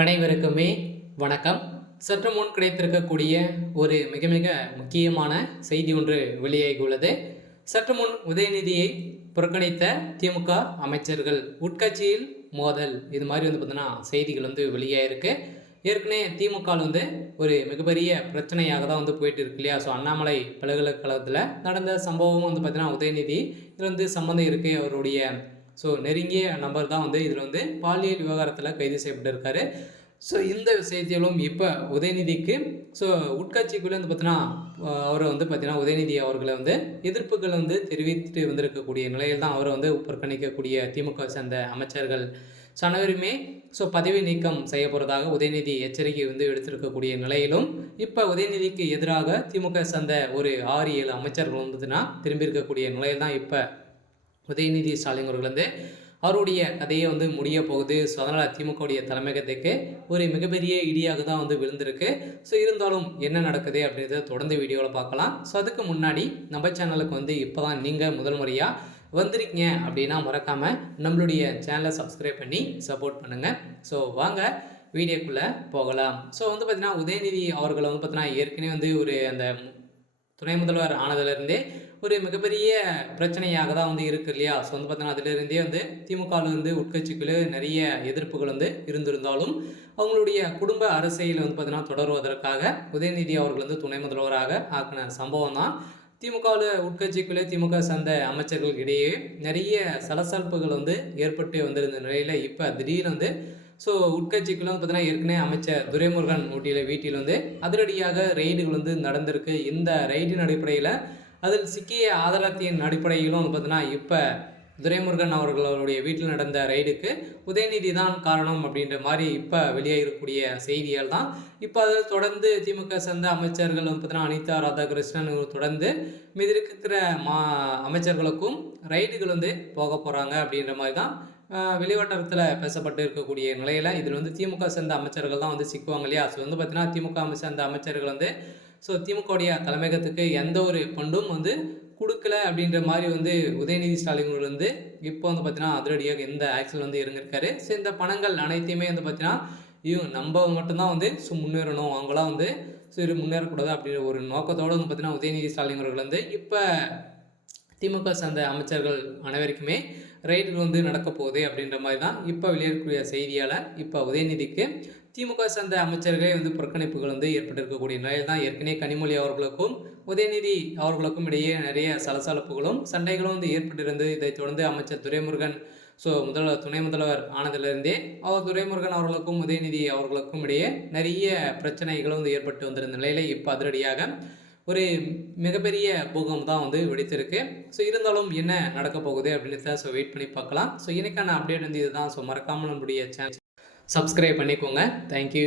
அனைவருக்குமே வணக்கம். சற்று முன் கிடைத்திருக்கக்கூடிய ஒரு மிக மிக முக்கியமான செய்தி ஒன்று வெளியாகியுள்ளது. சற்று முன் உதயநிதியை புறக்கணித்த திமுக அமைச்சர்கள் உட்கட்சியில் மோதல், இது மாதிரி பார்த்தீங்கன்னா செய்திகள் வெளியாயிருக்கு. ஏற்கனவே திமுக ஒரு மிகப்பெரிய பிரச்சனையாக தான் போயிட்டு இருக்கு இல்லையா? ஸோ அண்ணாமலை பல்கலைக்கழகத்தில் நடந்த சம்பவம் பார்த்தீங்கன்னா உதயநிதி இதில் சம்மந்தம் இருக்குது. அவருடைய நெருங்கிய நபர் தான் இதில் பாலியல் விவகாரத்தில் கைது செய்யப்பட்டிருக்காரு. ஸோ இந்த விஷயத்திலும் இப்போ உதயநிதிக்கு உட்கட்சிக்குள்ளே பார்த்தீங்கன்னா அவரை பார்த்தீங்கன்னா உதயநிதி அவர்களை எதிர்ப்புகள் தெரிவித்து வந்திருக்கக்கூடிய நிலையில் தான் அவரை புறக்கணிக்கக்கூடிய திமுக சேர்ந்த அமைச்சர்கள் அனைவருமே பதவி நீக்கம் செய்ய போகிறதாக உதயநிதி எச்சரிக்கை எடுத்திருக்கக்கூடிய நிலையிலும் இப்போ உதயநிதிக்கு எதிராக திமுக சேர்ந்த ஒரு 6-7 அமைச்சர்கள் பார்த்தீங்கன்னா திரும்பி இருக்கக்கூடிய நிலையில் தான் இப்போ உதயநிதி ஸ்டாலின் அவர்கள் அவருடைய கதையை முடிய போகுது. ஸோ அதனால் திமுகவுடைய தலைமையகத்துக்கு ஒரு மிகப்பெரிய இடியாக தான் விழுந்திருக்கு. ஸோ இருந்தாலும் என்ன நடக்குது அப்படின்றத தொடர்ந்து வீடியோவில் பார்க்கலாம். ஸோ அதுக்கு முன்னாடி நம்ம சேனலுக்கு இப்போ தான் நீங்கள் முதல் முறையாக வந்திருக்கீங்க அப்படின்னா மறக்காமல் நம்மளுடைய சேனலை சப்ஸ்கிரைப் பண்ணி சப்போர்ட் பண்ணுங்கள். ஸோ வாங்க வீடியோக்குள்ளே போகலாம். ஸோ பார்த்திங்கன்னா உதயநிதி அவர்களை பார்த்தீங்கன்னா ஏற்கனவே ஒரு அந்த துணை முதல்வர் ஆனதிலிருந்தே ஒரு மிகப்பெரிய பிரச்சனையாக தான் இருக்குது இல்லையா? ஸோ பார்த்தீங்கன்னா அதிலிருந்தே திமுகவில் உட்கட்சிக்குள்ளே நிறைய எதிர்ப்புகள் இருந்திருந்தாலும் அவங்களுடைய குடும்ப அரசியல் பார்த்தீங்கன்னா தொடருவதற்காக உதயநிதி அவர்கள் துணை முதல்வராக ஆக்கின சம்பவம் தான் திமுகவில் உட்கட்சிக்குள்ளே திமுக சார்ந்த அமைச்சர்கள் இடையே நிறைய சலசலப்புகள் ஏற்பட்டு வந்திருந்த நிலையில் இப்போ திடீர்னு உட்கட்சிக்குள்ள பார்த்தீங்கன்னா ஏற்கனவே அமைச்சர் துரைமுருகன் வீட்டில் அதிரடியாக ரெய்டுகள் நடந்திருக்கு. இந்த ரெய்டின் அடிப்படையில் அதில் சிக்கிய ஆதாரத்தின் அடிப்படையிலும் பார்த்தீங்கன்னா இப்போ துரைமுருகன் அவர்களுடைய வீட்டில் நடந்த ரெய்டுக்கு உதயநிதி தான் காரணம் அப்படின்ற மாதிரி இப்போ வெளியாகக்கூடிய செய்திகள் தான். இப்போ அதை தொடர்ந்து திமுக சேர்ந்த அமைச்சர்கள் பார்த்தீங்கன்னா அனிதா ராதாகிருஷ்ணன் தொடர்ந்து மீதி இருக்கிற அமைச்சர்களுக்கும் ரைடுகள் போக போகிறாங்க அப்படின்ற மாதிரி தான் வெளிவட்டாரத்தில் பேசப்பட்டு இருக்கக்கூடிய நிலையில் இதில் திமுக சேர்ந்த அமைச்சர்கள் தான் சிக்குவாங்க இல்லையா? ஸோ பார்த்தீங்கன்னா திமுக சேர்ந்த அமைச்சர்கள் திமுகவுடைய தலைமையகத்துக்கு எந்த ஒரு ஃபண்டும் கொடுக்கல அப்படின்ற மாதிரி உதயநிதி ஸ்டாலின் இப்போ பார்த்தீங்கன்னா அதிரடியாக எந்த ஆக்ஷன் இறங்கியிருக்காரு. ஸோ இந்த பணங்கள் அனைத்தையுமே பார்த்தீங்கன்னா நம்ம மட்டும்தான் முன்னேறணும், அவங்களாம் சரி முன்னேறக்கூடாது அப்படின்ற ஒரு நோக்கத்தோடு பார்த்தீங்கன்னா உதயநிதி ஸ்டாலின் அவர்கள் இப்போ திமுக சார்ந்த அமைச்சர்கள் அனைவருக்குமே ரைடுகள் நடக்க போகுது அப்படின்ற மாதிரி தான் இப்போ வெளியேறக்கூடிய செய்தியால் இப்போ உதயநிதிக்கு திமுக சார்ந்த அமைச்சர்களே புறக்கணிப்புகள் ஏற்பட்டிருக்கக்கூடிய நிலையில் தான் ஏற்கனவே கனிமொழி அவர்களுக்கும் உதயநிதி அவர்களுக்கும் இடையே நிறைய சலசலப்புகளும் சண்டைகளும் ஏற்பட்டிருந்தது. இதை தொடர்ந்து அமைச்சர் துரைமுருகன் துணை முதல்வர் ஆனதிலிருந்தே துரைமுருகன் அவர்களுக்கும் உதயநிதி அவர்களுக்கும் இடையே நிறைய பிரச்சனைகளும் ஏற்பட்டு வந்திருந்த நிலையில் இப்போ அதிரடியாக ஒரு மிகப்பெரிய பூகம் தான் வெடித்திருக்கு. ஸோ இருந்தாலும் என்ன நடக்க போகுது அப்படின்னு தான் வெயிட் பண்ணி பார்க்கலாம். ஸோ இன்னைக்கான அப்டேட் இதுதான். ஸோ மறக்காமல் நம்மளுடைய சேனல் சப்ஸ்கிரைப் பண்ணிக்கோங்க. தேங்க்யூ.